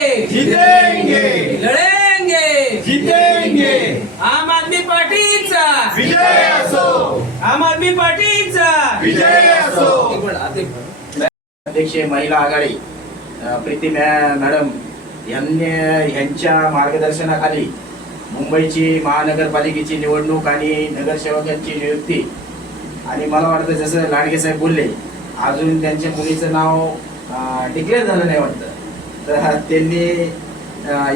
जीतेंगे, लढेंगे, जीतेंगे. आम आदमी पार्टीचा विजय असो, आम आदमी पार्टीचा विजय असो. अध्यक्ष महिला आघाडी प्रीती मॅडम यांच्या मार्गदर्शनाखाली मुंबईची महानगरपालिकेची निवडणूक आणि नगरसेवकांची नियुक्ती आणि मला वाटतं जसं लांडगे साहेब बोलले अजून त्यांच्या मुलीचं नाव डिक्लेअर झालं नाही वाटतं, तर त्यांनी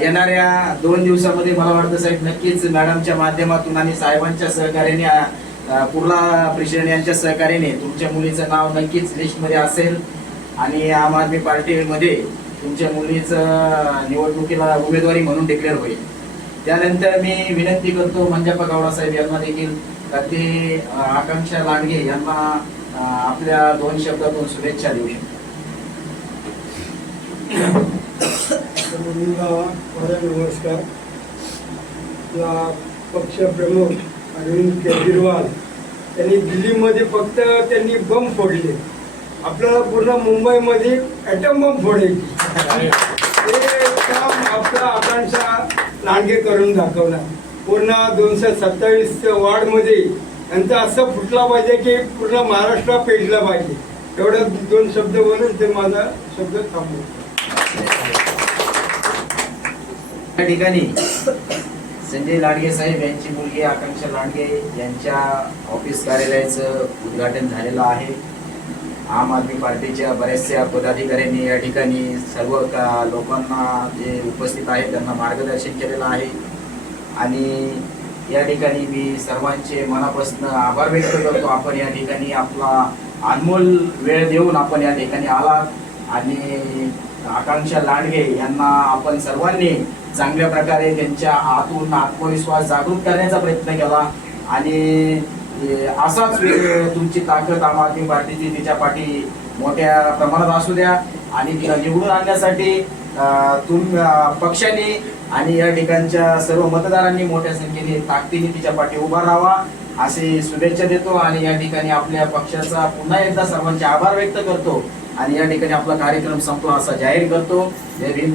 येणाऱ्या 2 दिवसामध्ये मला वाटतं साहेब नक्कीच मॅडमच्या माध्यमातून आणि साहेबांच्या सहकार्याने कुर्ला प्रेसिडेंट यांच्या सहकार्याने तुमच्या मुलीचं नाव नक्कीच लिस्टमध्ये असेल आणि आम आदमी पार्टीमध्ये तुमच्या मुलीचं निवडणुकीला उमेदवारी म्हणून डिक्लेअर होईल. त्यानंतर मी विनंती करतो मंजाप्पा गौडा साहेब यांना देखील ते आकांक्षा लांडगे यांना आपल्या 2 शब्दातून शुभेच्छा देऊ शकतो. नमस्कार. पक्षप्रमुख अरविंद केजरीवाल यांनी दिल्लीमध्ये फक्त त्यांनी बम फोडले, आपल्याला पूर्ण मुंबईमध्ये ॲटम बम फोडायची हे काम आपला आकांक्षा लांडगे करून दाखवला. पूर्ण 227 वार्डमध्ये यांचा असं फुटला पाहिजे की पूर्ण महाराष्ट्र पेटला पाहिजे. एवढं 2 शब्द बोलून ते माझा शब्द थांबवतो. या ठिकाणी संजय लांडगे साहेब यांची मुलगी आकांक्षा लांडगे यांच्या ऑफिस कार्यालयाचं उद्घाटन झालेलं आहे. आम आदमी पार्टीच्या बऱ्याचशा पदाधिकाऱ्यांनी या ठिकाणी सर्व लोकांना जे उपस्थित आहेत त्यांना मार्गदर्शन केलेलं आहे आणि या ठिकाणी मी सर्वांचे मनापासून आभार व्यक्त करतो. आपण या ठिकाणी आपला अनमोल वेळ देऊन आपण या ठिकाणी आलात आणि आकांक्षा लांडगे यांना आपण सर्वांनी चांगल्या प्रकारे त्यांच्या आतून आत्मविश्वास जागृत करण्याचा प्रयत्न केला आणि असाच तुमची ताकद आम आदमी पार्टीची तिच्या पाठी मोठ्या प्रमाणात असू द्या आणि तिला निवडून आणण्यासाठी पक्षाने आणि या ठिकाणच्या सर्व मतदारांनी मोठ्या संख्येने ताकदीने तिच्या पाठी उभा राहावा असे शुभेच्छा देतो आणि या ठिकाणी आपल्या पक्षाचा पुन्हा एकदा सर्वांचे आभार व्यक्त करतो आणि या ठिकाणी आपला कार्यक्रम संपला असा जाहीर करतो. जय भीम.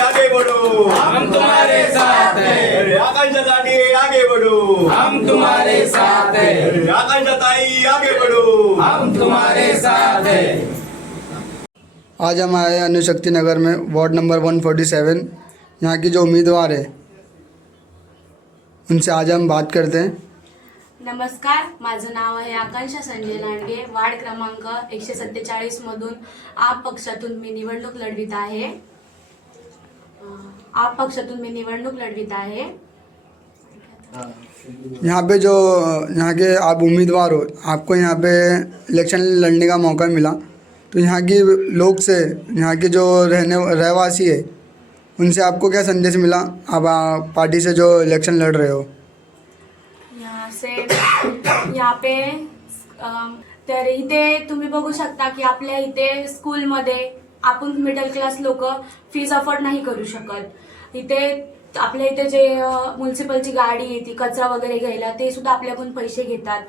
आगे बढ़ो, हम तुम्हारे साथ हैं, आकांक्षा लांडगे आगे बढ़ो, हम तुम्हारे साथ हैं, आकांक्षा ताई आगे बढ़ो, हम तुम्हारे साथ हैं. आज हम आए अनुशक्ति नगर में वार्ड नंबर 147. यहाँ की जो उम्मीदवार है उनसे आज हम बात करते हैं. नमस्कार, माझं नाव आहे आकांक्षा संजय लांडगे. वार्ड क्रमांक 147 मधून आप पक्षातून मी निवडणूक लढवित आहे. यहाँ पे जो यहाँ के आप उम्मीदवार हो, आपको यहाँ पे इलेक्शन लड़ने का मौका मिला, तो यहाँ की लोग से, यहाँ के जो रहवासी है उनसे आपको क्या संदेश मिला? आप पार्टी से जो इलेक्शन लड़ रहे हो यहाँ पे तर इथे तुम्ही बघू शकता की आपल्या इथे स्कूलमध्ये आपण मिडल क्लास लोक फीज अफोर्ड नाही करू शकत. इथे आपल्या इथे जे म्युन्सिपलची गाडी येते कचरा वगैरे घ्यायला ते सुद्धा आपल्याकडून पैसे घेतात.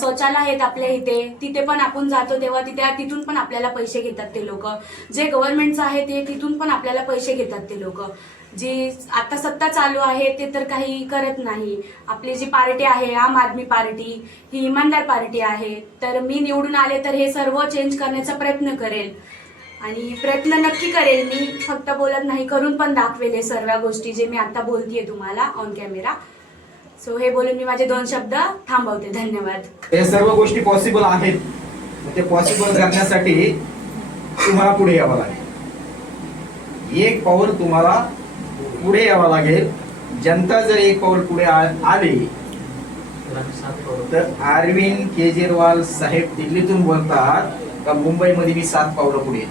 शौचालय आहेत आपल्या इथे, तिथे पण आपण जातो तेव्हा तिथून पण आपल्याला पैसे घेतात ते लोक. जे गव्हर्नमेंटचं आहे ते तिथून पण आपल्याला पैसे घेतात ते लोक. जी आता सत्ता चालू आहे ते तर काही करत नाही. आपली जी पार्टी आहे आम आदमी पार्टी ही इमानदार पार्टी आहे. तर मी निवडून आले तर हे सर्व चेंज करण्याचा प्रयत्न करेल आणि प्रयत्न नक्की करेल. मी फक्त बोलत नाही, करून पण दाखवेल हे सर्व गोष्टी जे मी आता बोलतीये तुम्हाला ऑन कॅमेरा. सो हे बोलून मी माझे 2 शब्द थांबवते. धन्यवाद. हे सर्व गोष्टी पॉसिबल आहेत. ते पॉसिबल करण्यासाठी तुम्हाला पुढे यावं लागेल. 1 पाऊल तुम्हाला पुढे यावं लागेल. जनता जर 1 पाऊल पुढे आली तर अरविंद केजरीवाल साहेब दिल्लीतून बोलतात का मुंबईमध्ये मी 7 पावलं पुढे.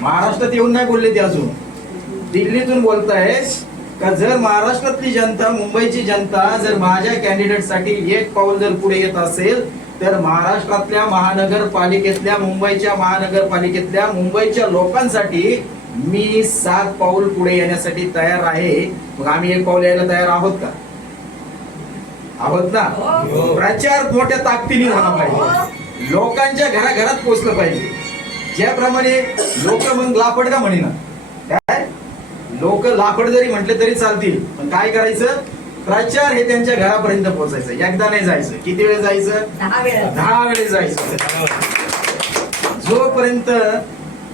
महाराष्ट्रात येऊन नाही बोलले ते, अजून दिल्लीतून बोलताय का जर महाराष्ट्रातली जनता, मुंबईची जनता जर माझ्या कॅन्डिडेट साठी 1 पाऊल जर पुढे येत असेल तर महाराष्ट्रातल्या महानगरपालिकेतल्या, मुंबईच्या महानगरपालिकेतल्या, मुंबईच्या लोकांसाठी मी 7 पाऊल पुढे येण्यासाठी तयार आहे. मग आम्ही 1 पाऊल यायला तयार आहोत का? आहोत ना? प्रचार मोठ्या ताकदीने झाला पाहिजे, लोकांच्या घराघरात पोहोचलं पाहिजे. ज्याप्रमाणे लोक मग लापड का म्हणेना, काय लोक लापड जरी म्हटले तरी चालतील, पण काय करायचं, प्रचार हे त्यांच्या घरापर्यंत पोहोचायचं. एकदा नाही जायचं, किती वेळ जायचं, 10 वेळेस जायचं. जोपर्यंत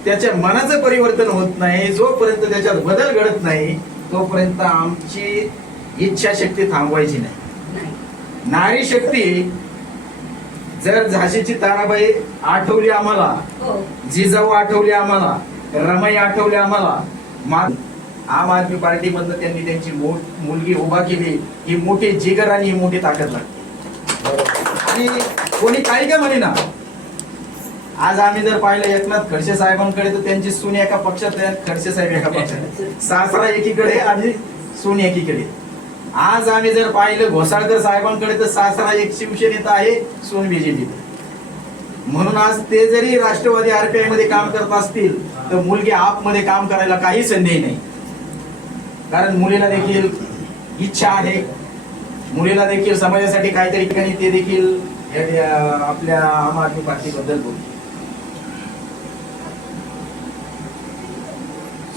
त्याच्या मनाचं परिवर्तन होत नाही, जोपर्यंत त्याच्यात बदल घडत नाही, तोपर्यंत आमची इच्छाशक्ती थांबवायची नाही. नारी शक्ती जर झाशीची ताराबाई आठवली आम्हाला, जिजाऊ आठवली आम्हाला, रमाई आठवली आम्हाला, आम आदमी पार्टी मधनं त्यांनी त्यांची मुलगी उभा केली, ही मोठी जिगर आणि ही मोठी ताकद लागते. आणि कोणी काही का म्हणेना, आज आम्ही जर पाहिलं एकनाथ खडसे साहेबांकडे तर त्यांची सून एका पक्षात आहे, खडसे साहेब एका पक्षात, सासरा एकीकडे आणि सून एकीकडे. आज आम्ही जर पाहिलं घोसाळकर साहेबांकडे तर सासरा एक शिवसेनेत आहे, सून बीजेपीत. म्हणून आज ते जरी राष्ट्रवादी RPI मध्ये काम करत असतील तर मुलगी आप मध्ये काम करायला काही संधी नाही. कारण मुलीला देखील इच्छा आहे, मुलीला देखील समाजासाठी काहीतरी ठिकाणी ते देखील आपल्या आम आदमी पार्टी बद्दल बोलतो.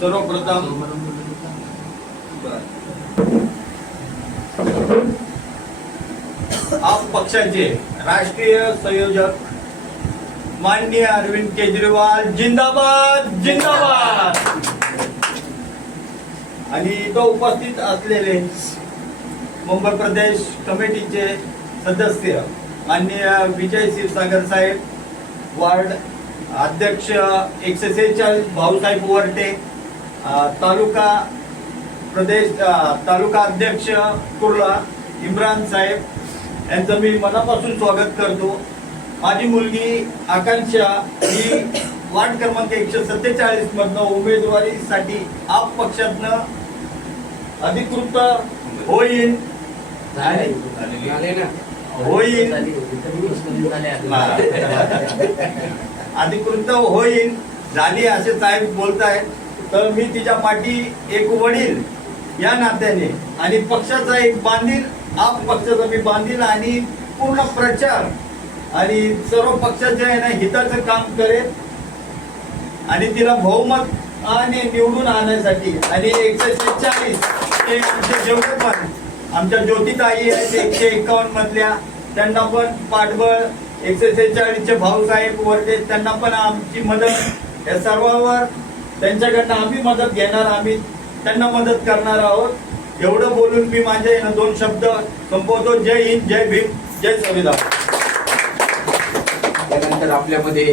सर्वप्रथम आप पक्षाचे राष्ट्रीय संयोजक माननीय अरविंद केजरीवाल जिंदाबाद जिंदाबाद, आणि इथं उपस्थित असलेले मुंबई प्रदेश कमिटीचे सदस्य माननीय विजय क्षीरसागर साहेब, वार्ड अध्यक्ष 146 भाऊसाहेब वरटे, तालुका अध्यक्ष कुर्ला इम्रान साहेब यांचं मी मनापासून स्वागत करतो. माझी मुलगी आकांक्षा ही वार्ड क्रमांक 147 मधनं उमेदवारीसाठी आप पक्षातनं अधिकृत होईल. अधिकृत होईल झाली असे साहेब बोलतायत, तर मी तिच्या पाठी एक वडील या नात्याने आणि पक्षाचा एक बांधील, आप पक्षाचा मी बांधील आणि पूर्ण प्रचार आणि सर्व पक्षाच्या हिताचं काम करेल आणि तिला बहुमत आणि निवडून आणण्यासाठी. आणि 146 ते आमचे जेवढे पण आमच्या ज्योतिताई आहेत 151 मधल्या, त्यांना पण पाठबळ, 146चे भाऊसाहेब वरते त्यांना पण आमची मदत, या सर्वांवर त्यांच्याकडनं आम्ही मदत घेणार, आम्ही त्यांना मदत करणार आहोत. एवढं बोलून मी माझे 2 शब्द संपवतो. जय हिंद, जय भीम, जय संविधान. त्यानंतर आपल्यामध्ये